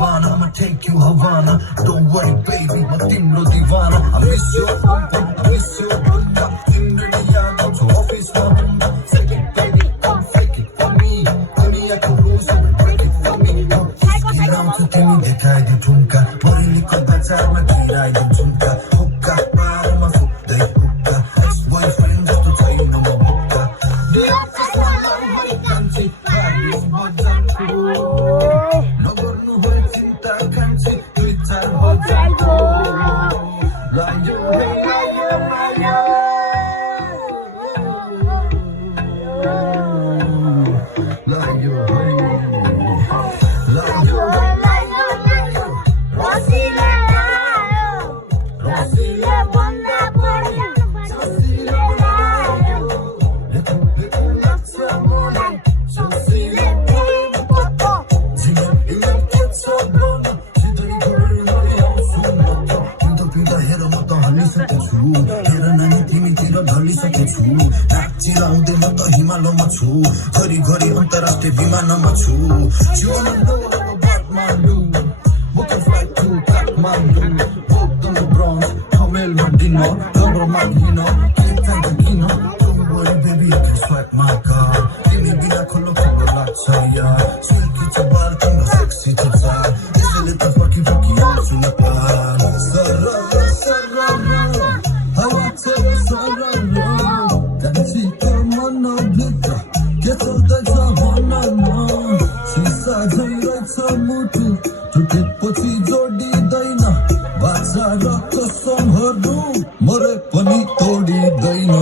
I'ma take you Havana. Don't worry, baby, my timro divana. I miss your bunda, I miss your bunda. Indriana, to office my bunda. Take it, baby, come fake it for me. Dunia ko rules, break it for me. Kiram to timi dekhai de thumka. Morili ko bazaar mein girai de thumka. Hukka, paar ma fuk dai hukka. Ex-boyfriend just to tell you no more hukka. Yeah, just one love, my country. Paris, Bajan, no more no hoy chinta kanchi. Twitter, Bajan, Rayo, Rayo, Rayo. Rayo, Rayo, Rayo. Rosile, Rosile, bonda boya. Rosile, Rayo. Little lots of money. Rosile, papa. Zina, ina ketso blonda. Zidai gori mari amsuno. Kinto pinta hero mata hali sake chu. Hero nani timi tira dhali sake chu. Nakchi launde mata himalama chu. Gari gari antarashtriya vimanama chu. Jionando Kathmandu. Book a flight to Kathmandu. Booked on the bronze. Kamel Madino. Dobro Madino. Can't find the kino. Don't worry, baby, I can swipe my card. Timi bina kholo kholo lagcha yaar. Silky chabar tingo sexy chapsar. Isle ta faki faki suna paar. Sarara sarara. Hawa chale sarara. Danchi ka mana bhitra. Keto da jahana na. Shisa jairai cha mutu. टुटेपछि जोडिँदैन बाचा र कसमहरू मरे पनि तोडिँदैन।